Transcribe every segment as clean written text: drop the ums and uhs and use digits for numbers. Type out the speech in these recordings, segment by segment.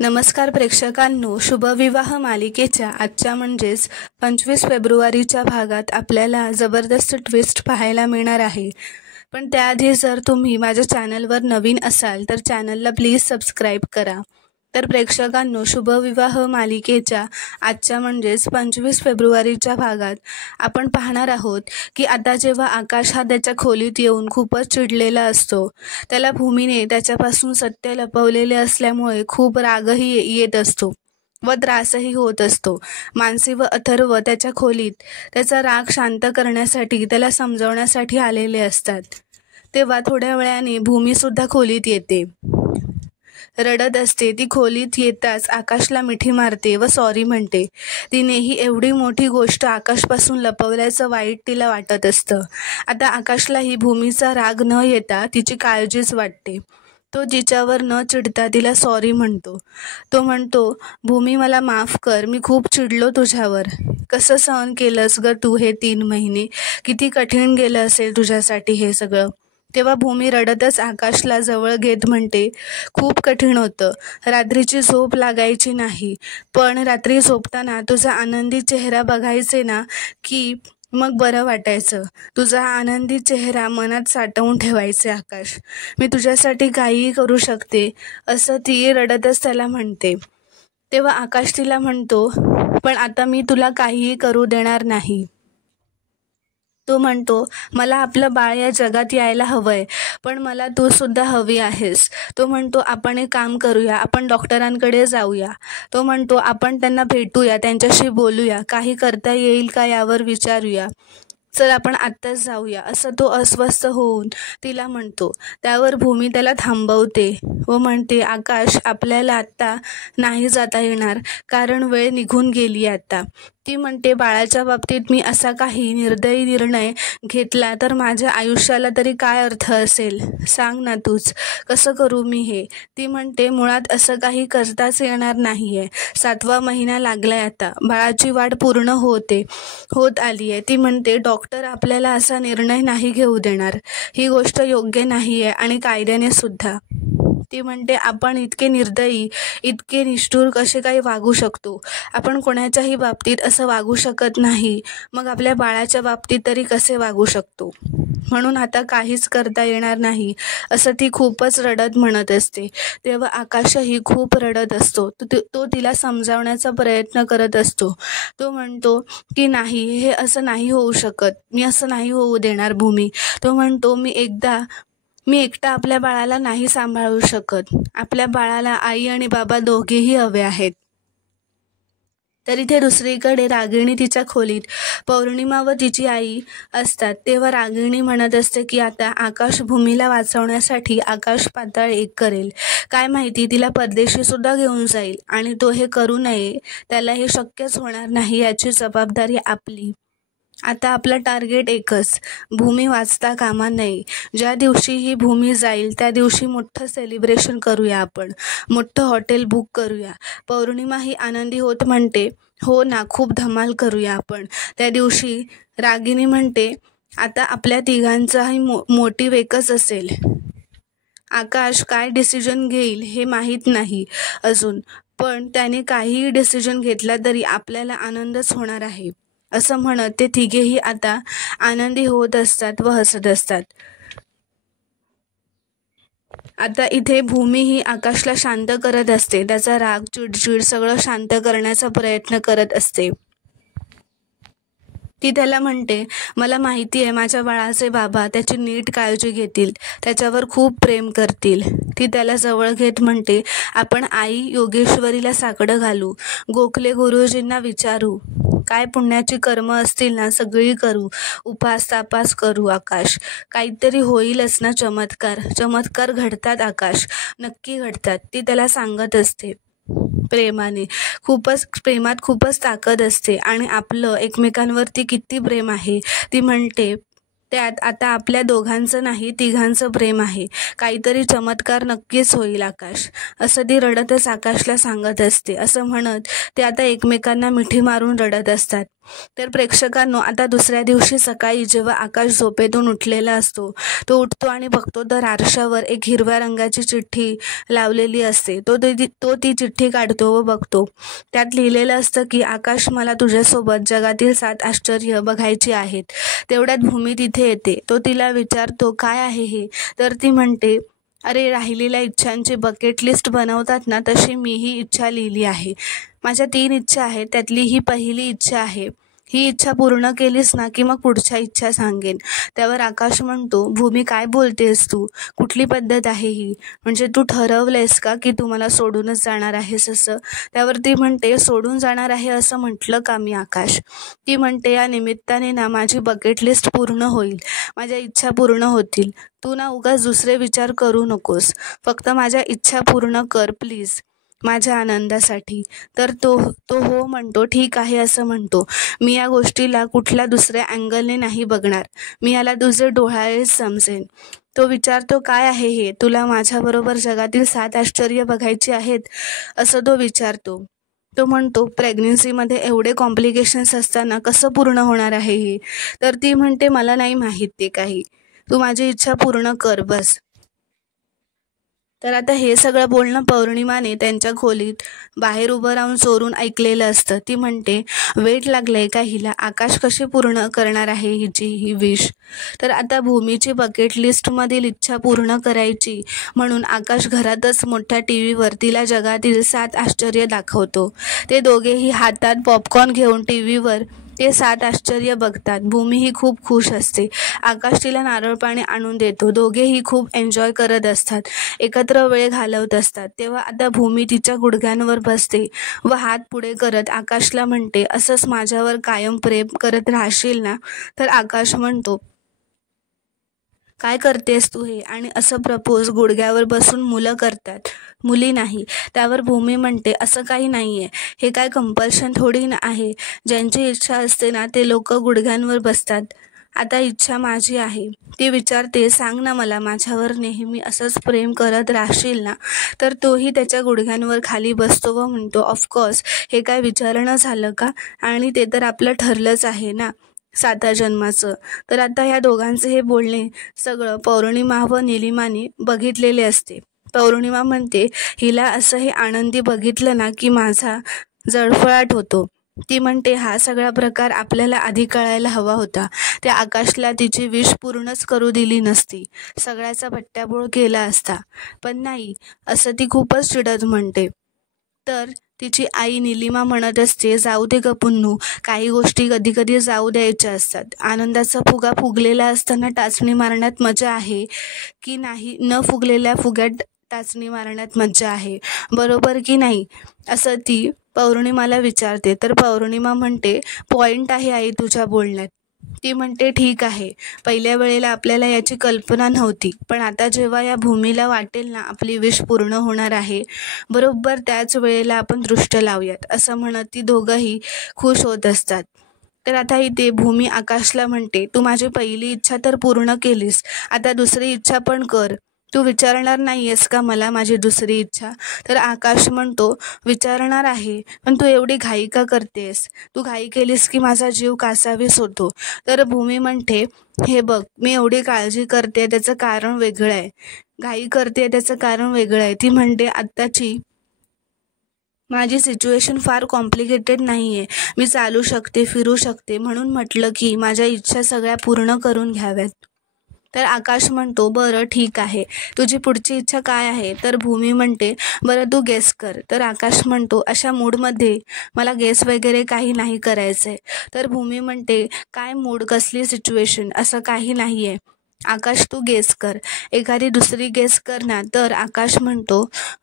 नमस्कार प्रेक्षकांनो, शुभविवाह मालिकेच्या आजच्या म्हणजेच 25 फेब्रुवारीच्या भागात आपल्याला जबरदस्त ट्विस्ट पाहायला मिळणार आहे. पण त्याआधी जर तुम्ही माझ्या चॅनलवर नवीन असाल तर चॅनलला प्लीज सबस्क्राईब करा. तर प्रेक्षकांनो, शुभविवाह मालिकेच्या आजच्या म्हणजेच 25 फेब्रुवारीच्या भागात आपण पाहणार आहोत की आता जेव्हा आकाश हा त्याच्या खोलीत येऊन खूपच चिडलेला असतो, त्याला भूमीने त्याच्यापासून सत्य लपवलेले असल्यामुळे खूप रागही येत असतो व त्रासही होत असतो. मानसी व अथर्व त्याच्या खोलीत त्याचा राग शांत करण्यासाठी, त्याला समजावण्यासाठी आलेले असतात. तेव्हा थोड्या वेळाने भूमीसुद्धा खोलीत येते. रडत असते. ती खोलीत येताच आकाशला मिठी मारते व सॉरी म्हणते. तिनेही एवढी मोठी गोष्ट आकाशपासून लपवल्याचं वाईट तिला वाटत असतं. आता आकाशलाही भूमीचा राग न येता तिची काळजीच वाटते. तो तिच्यावर न चिडता तिला सॉरी म्हणतो. तो म्हणतो, भूमी मला माफ कर, मी खूप चिडलो तुझ्यावर. कसं सहन केलंस ग तू हे 3 महिने? किती कठीण गेलं असेल तुझ्यासाठी हे सगळं. तेव्हा भूमी रडतच आकाशला जवळ घेत म्हणते, खूप कठीण होतं. रात्रीची झोप लागायची नाही, पण रात्री झोपताना तुझा आनंदी चेहरा बघायचे ना की मग बरं वाटायचं. तुझा आनंदी चेहरा मनात साठवून ठेवायचे आकाश. मी तुझ्यासाठी काहीही करू शकते, असं ती रडतच त्याला म्हणते. तेव्हा आकाश तिला म्हणतो, पण आता मी तुला काहीही करू देणार नाही. तो म्हणतो, मला आपलं बाळ या जगात यायला हवंय, पण मला तू सुद्धा हवी आहेस. तो म्हणतो, आपण एक काम करूया, आपण डॉक्टरांकडे जाऊया. तो म्हणतो, आपण त्यांना भेटूया, त्यांच्याशी बोलूया, काही करता येईल का यावर विचारूया. चल आपण आत्ताच जाऊया, असं तो अस्वस्थ होऊन तिला म्हणतो. त्यावर भूमी त्याला थांबवते व म्हणते, आकाश, आपल्याला आत्ता नाही जाता येणार, कारण वेळ निघून गेली आता. ती म्हणते, बाळाच्या बाबतीत मी असा काही निर्दयी निर्णय घेतला तर माझ्या आयुष्याला तरी काय अर्थ असेल? सांग ना तूच, कसं करू मी हे? ती म्हणते, मुळात असं काही करताच येणार नाहीये. 7वा महिना लागलाय आता, बाळाची वाढ पूर्ण होत आली आहे. ती म्हणते, डॉक्टर आपल्याला असा निर्णय नाही घेऊ देणार. ही गोष्ट योग्य नाहीये आणि कायद्याने सुद्धा. ती म्हणते, आपण इतके निर्दयी, इतके निष्ठुर कसे काही वागू शकतो? आपण कोणाच्याही बाबतीत असं वागू शकत नाही, मग आपल्या बाळाच्या बाबतीत तरी कसे वागू शकतो? म्हणून आता काहीच करता येणार नाही, असं ती खूपच रडत म्हणत असते. तेव्हा आकाशही खूप रडत असतो. तो तिला समजावण्याचा प्रयत्न करत असतो. तो म्हणतो की नाही, हे असं नाही होऊ शकत, मी असं नाही होऊ देणार भूमी. तो म्हणतो, मी एकटा आपल्या बाळाला नाही सांभाळू शकत. आपल्या बाळाला आई आणि बाबा दोघेही हवे आहेत. तर इथे दुसरीकडे रागिणी तिच्या खोलीत पौर्णिमा व तिची आई असतात. तेव्हा रागिणी म्हणत असते की आता आकाश भूमीला वाचवण्यासाठी आकाश पाताळ एक करेल. काय माहिती, तिला परदेशी सुद्धा घेऊन जाईल आणि तो हे करू नये, त्याला हे शक्यच होणार नाही, याची जबाबदारी आपली. आता आपलं टार्गेट एकच, भूमी वाचता कामा नये. ज्या दिवशी ही भूमी जाईल त्या दिवशी मोठं सेलिब्रेशन करूया, आपण मोठं हॉटेल बुक करूया. पौर्णिमा ही आनंदी होत म्हणते, हो ना, खूप धमाल करूया आपण. त्या दिवशी रागिणी म्हणते, आता आपल्या तिघांचाही मोटिव्ह एकच असेल. आकाश काय डिसिजन घेईल हे माहीत नाही अजून, पण त्याने काहीही डिसिजन घेतला तरी आपल्याला आनंदच होणार आहे, असं म्हणत ते तिघेही आता आनंदी होत असतात व हसत असतात. आता इथे भूमी ही आकाशला शांत करत असते. त्याचा राग, चिडचिड सगळं शांत करण्याचा प्रयत्न करत असते. ती त्याला म्हणते, मला माहिती आहे माझ्या बाळाचे बाबा त्याची नीट काळजी घेतील, त्याच्यावर खूप प्रेम करतील. ती त्याला जवळ घेत म्हणते, आपण आई योगेश्वरीला साकडं घालू, गोखले गुरुजींना विचारू, काय पुण्याची कर्म असतील ना सगळी करू, उपास तापास करू. आकाश, काहीतरी होईलच ना चमत्कार घडतात आकाश, नक्की घडतात. ती त्याला सांगत असते प्रेमाने. प्रेमात खूपच ताकद असते आणि आपलं एकमेकांवरती किती प्रेम आहे. ती म्हणते, त्यात आता आपल्या दोघांचं नाही, तिघांचं प्रेम आहे. काहीतरी चमत्कार नक्कीच होईल आकाश, असं ती रडतच आकाशला सांगत असते. असं म्हणत ते आता एकमेकांना मिठी मारून रडत असतात. तर प्रेक्षकांनो, आता दुसऱ्या दिवशी सकाळी जेव्हा आकाश झोपेतून उठलेला असतो, तो उठतो आणि बघतो तर आरशावर एक हिरव्या रंगाची चिठ्ठी लावलेली असते. तो ती चिठ्ठी काढतो व बघतो. त्यात लिहिलेलं असतं की आकाश, मला तुझ्यासोबत जगातील 7 आश्चर्य बघायची आहेत. तेवढ्यात भूमी तिथे येते. तो तिला विचारतो, काय आहे हे? तर ती म्हणते, अरे, राहिलेल्या इच्छांची बकेट लिस्ट बनवतात ना, तशी मी ही इच्छा लिहिली आहे. माझ्या 3 इच्छा आहेत, त्यातली ही पहिली इच्छा आहे. ही इच्छा पूर्ण केलीस ना की मग पुढच्या इच्छा सांगेन. त्यावर आकाश म्हणतो, भूमी, काय बोलतेस तू? कुठली पद्धत आहे ही? म्हणजे तू ठरवलंयस का की तू मला सोडूनच जाणार आहेस असं? त्यावर ती म्हणते, सोडून जाणार आहे असं म्हटलं का मी आकाश? ती म्हणते, या निमित्ताने ना माझी बकेट लिस्ट पूर्ण होईल, माझ्या इच्छा पूर्ण होतील. तू ना उगाच दुसरे विचार करू नकोस, फक्त माझ्या इच्छा पूर्ण कर प्लीज, माझ्या आनंदासाठी. तर तो तो हो म्हणतो. ठीक आहे असं म्हणतो. मी या गोष्टीला कुठल्या दुसऱ्या अँगलने नाही बघणार, मी याला तुझे डोळ्यानेच समजेन. तो विचारतो, काय आहे हे? तुला माझ्याबरोबर जगातील 7 आश्चर्य बघायची आहेत असं तो विचारतो. तो म्हणतो, प्रेग्नन्सीमध्ये एवढे कॉम्प्लिकेशन्स असताना कसं पूर्ण होणार आहे हे? तर ती म्हणते, मला नाही माहीत ते काही, तू माझी इच्छा पूर्ण कर बस. तर आता हे सगळं बोलणं पौर्णिमाने त्यांच्या खोलीत बाहेर उभं राहून चोरून ऐकलेलं असतं. ती म्हणते, वेट लागलंय का हिला? आकाश कशी पूर्ण करणार आहे हिची ही विश? तर आता भूमीची बकेट लिस्टमधील इच्छा पूर्ण करायची म्हणून आकाश घरातच मोठ्या टीव्हीवर तिला जगातील 7 आश्चर्य दाखवतो. ते दोघेही हातात पॉपकॉर्न घेऊन टीव्हीवर ते 7 आश्चर्य बघतात. भूमी ही खूप खुश असते. आकाश तिला नारळ पाणी आणून देतो. दोघेही खूप एन्जॉय करत असतात, एकत्र वेळ घालवत असतात. तेव्हा आता भूमी तिच्या गुडघ्यांवर बसते व हात पुढे करत आकाशला म्हणते, असंच माझ्यावर कायम प्रेम करत राहशील ना? तर आकाश म्हणतो, काय करतेस तू हे? आणि असं प्रपोज गुडघ्यावर बसून मुलं करतात, मुली नाही. त्यावर भूमी म्हणते, असं काही नाहीये, हे काय कंपल्शन थोडी ना आहे. ज्यांची इच्छा असते ना ते लोक गुडघ्यांवर बसतात. आता इच्छा माझी आहे. ती विचारते, सांग ना मला, माझ्यावर नेहमी असंच प्रेम करत राहशील ना? तर तोही त्याच्या गुडघ्यांवर खाली बसतो व म्हणतो, ऑफकोर्स, हे काय विचारणं झालं का? आणि ते तर आपलं ठरलंच आहे ना 7 जन्माचं. तर आता ह्या दोघांचे हे बोलणे सगळं पौर्णिमा व निलिमाने बघितलेले असते. पौर्णिमा म्हणते, हिला असं हे आनंदी बघितलं ना की माझा जळफळाट होतो. ती म्हणते, हा सगळा प्रकार आपल्याला आधी कळायला हवा होता. त्या आकाशला तिची विश पूर्णच करू दिली नसती, सगळ्याचा बट्ट्याबोळ केला असता. पण नाही, असं ती खूपच चिडत म्हणते. तर तिची आई निलिमा म्हणत असते, जाऊ दे ग पुन्नू, काही गोष्टी कधी कधी जाऊ द्यायच्या असतात. आनंदाचा फुगा फुगलेला असताना टाचणी मारण्यात मजा आहे की नाही, न फुगलेल्या फुग्यात टाचणी मारण्यात मज्जा आहे, बरोबर की नाही? असं ती पौर्णिमाला विचारते. तर पौर्णिमा म्हणते, पॉइंट आहे आई तुझ्या बोलण्यात. ती म्हणते, ठीक आहे, पहिल्या वेळेला आपल्याला याची कल्पना नव्हती, पण आता जेव्हा या भूमीला वाटेल ना आपली विश पूर्ण होणार आहे, बरोबर त्याच वेळेला आपण दृष्ट लावूयात, असं म्हणत ती दोघंही खुश होत असतात. तर आता इथे भूमी आकाशला म्हणते, तू माझी पहिली इच्छा तर पूर्ण केलीस, आता दुसरी इच्छा पण कर. तू विचारणार नाहीयेस का मला माझी दुसरी इच्छा? तर आकाश म्हणतो, विचारणार आहे, पण तू एवढी घाई का करतेस? तू घाई केलीस की माझा जीव कासावीस होतो. तर भूमी म्हणते, हे बघ, मी एवढी काळजी करते त्याचं कारण वेगळं आहे, घाई करते त्याचं कारण वेगळं आहे. ती म्हणते, आत्ताची माझी सिच्युएशन फार कॉम्प्लिकेटेड नाही आहे, मी चालू शकते, फिरू शकते, म्हणून म्हटलं की माझ्या इच्छा सगळ्या पूर्ण करून घ्याव्यात. तर आकाश म्हणतो, बरं ठीक आहे, तुझी पुढची इच्छा काय आहे? तर भूमी म्हणते, बरं तू गेस कर. तर आकाश म्हणतो, अशा मूडमध्ये मला गेस वगैरे काही नाही करायचं आहे. तर भूमी म्हणते, काय मूड, कसली सिच्युएशन, असं काही नाही आहे. आकाश, तू गेस कर, एखादी दुसरी गेस कर ना. तर आकाश म्हणतो,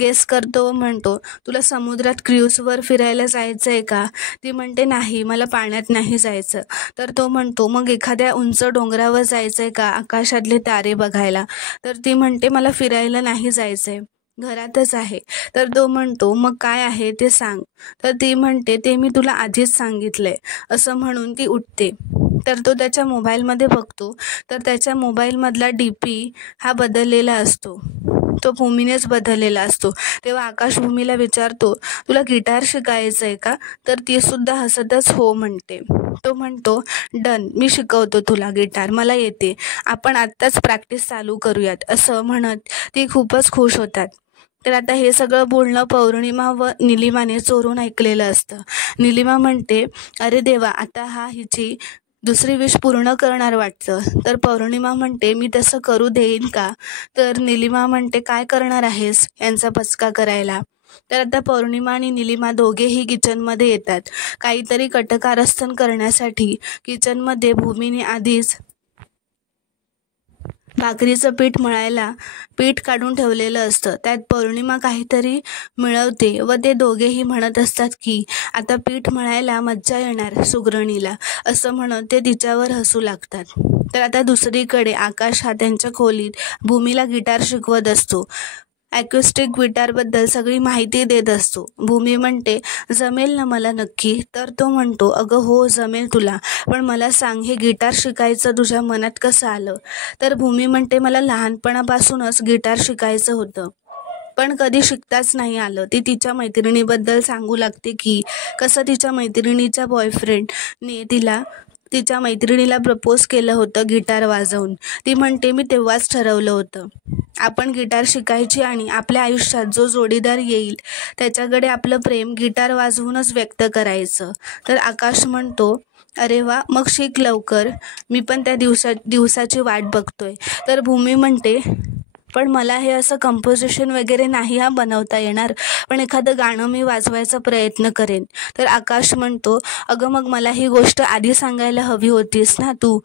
गेस करतो म्हणतो, तुला समुद्रात क्रूजवर फिरायला जायचं आहे का? ती म्हणते, नाही, मला पाण्यात नाही जायचं. तर तो म्हणतो, मग एखाद्या उंच डोंगरावर जायचं आहे का आकाशातले तारे बघायला? तर ती म्हणते, मला फिरायला नाही जायचं आहे, घरातच आहे. तर तो म्हणतो, मग काय आहे ते सांग. तर ती म्हणते, ते मी तुला आधीच सांगितलंय, असं म्हणून ती उठते. तर तो त्याच्या मोबाईलमध्ये बघतो, तर त्याच्या मोबाईलमधला DP हा बदललेला असतो. तो भूमीनेच बदललेला असतो. तेव्हा आकाश भूमीला विचारतो, तुला गिटार शिकायचं आहे का? तर ती सुद्धा हसतच हो म्हणते. तो म्हणतो, डन, मी शिकवतो तुला गिटार, मला येते, आपण आत्ताच प्रॅक्टिस चालू करूयात, असं म्हणत ती खूपच खुश होतात. तर आता हे सगळं बोलणं पौर्णिमा व निलिमाने चोरून ऐकलेलं असतं. निलिमा म्हणते, अरे देवा, आता हा हिची दुसरी विश पूर्ण करणार वाटतं. तर पौर्णिमा म्हणते, मी तसं करू देईन का? तर निलिमा म्हणते, काय करणार आहेस यांचा पचका करायला? तर आता पौर्णिमा आणि निलिमा दोघेही किचनमध्ये येतात. काहीतरी कटकारस्थान करण्यासाठी किचनमध्ये भूमीने आधीच भाकरीचं पीठ काढून ठेवलेलं असतं. त्यात पौर्णिमा काहीतरी मिळवते व ते दोघेही म्हणत असतात की आता पीठ मळायला मज्जा येणार सुगरणीला, असं म्हणत ते तिच्यावर हसू लागतात. तर आता दुसरीकडे आकाश हा त्यांच्या खोलीत भूमीला गिटार शिकवत असतो. ॲक्युस्टिक गिटारबद्दल सगळी माहिती देत असतो. भूमी म्हणते, जमेल ना मला नक्की? तर तो म्हणतो, अगं हो, जमेल तुला, पण मला सांग, हे गिटार शिकायचं तुझ्या मनात कसं आलं? तर भूमी म्हणते, मला लहानपणापासूनच गिटार शिकायचं होतं, पण कधी शिकताच नाही आलं. ती तिच्या मैत्रिणीबद्दल सांगू लागते की कसं तिच्या मैत्रिणीच्या बॉयफ्रेंडने तिच्या मैत्रिणीला प्रपोज केलं होतं गिटार वाजवून. ती म्हणते, मी तेव्हाच ठरवलं होतं, आपण गिटार शिकायची आणि आपल्या आयुष्यात जो जोडीदार येईल त्याच्याकडे आपलं प्रेम गिटार वाजवूनच व्यक्त करायचं. तर आकाश म्हणतो, अरे वा, मग शिक लवकर, मी पण त्या दिवसाची वाट बघतोय. तर भूमी म्हणते, पण मला हे असं कंपोजिशन वगैरे नाही बनवता येणार, पण एखादं गाणं मी वाजवायचा प्रयत्न करेन. तर आकाश म्हणतो, अगं मग मला ही गोष्ट आधी सांगायला हवी होतीस ना तू.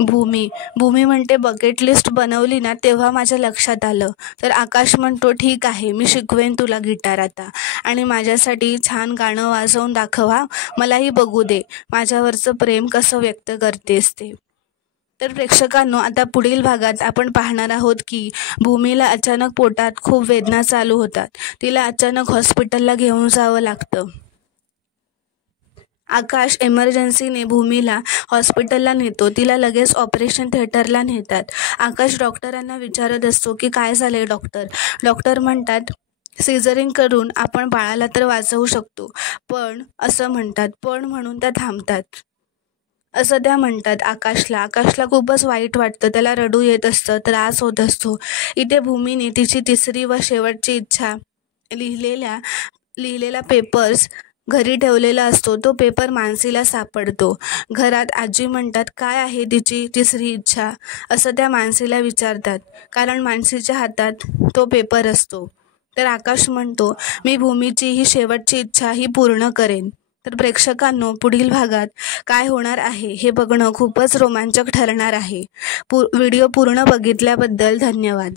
भूमी म्हणते, बकेट लिस्ट बनवली ना तेव्हा माझ्या लक्षात आलं. तर आकाश म्हणतो, ठीक आहे, मी शिकवेन तुला गिटार आता, आणि माझ्यासाठी छान गाणं वाजवून दाखव हा, मलाही बघू दे माझ्यावरचं प्रेम कसं व्यक्त करतेस ते. तर प्रेक्षकांनो, आता पुढील भागात आपण पाहणार आहोत की भूमीला अचानक पोटात खूप वेदना चालू होतात. तिला अचानक हॉस्पिटलला घेऊन जावं लागतं. आकाश एमर्जन्सीने भूमीला हॉस्पिटलला नेतो. तिला लगेच ऑपरेशन थिएटरला नेतात. आकाश डॉक्टरांना विचारत असतो की काय झालंय डॉक्टर? डॉक्टर म्हणतात, सिझरिंग करून आपण बाळाला तर वाचवू शकतो, पण असं म्हणतात, पण म्हणून त्या थांबतात. असं त्या म्हणतात आकाशला खूपच वाईट वाटतं, त्याला रडू येत असतं, त्रास होत असतो. इथे भूमीने तिची तिसरी व शेवटची इच्छा लिहिलेला पेपर्स घरी ठेवलेला असतो. तो पेपर मानसीला सापडतो. घरात आजी म्हणतात, काय आहे तिची तिसरी इच्छा, असं त्या मानसीला विचारतात, कारण मानसीच्या हातात तो पेपर असतो. तर आकाश म्हणतो, मी भूमीची ही शेवटची इच्छा ही पूर्ण करेन. तर प्रेक्षकांनो, पुढील भागात काय होणार आहे हे बघणं खूपच रोमांचक ठरणार आहे. व्हिडिओ पूर्ण बघितल्याबद्दल धन्यवाद.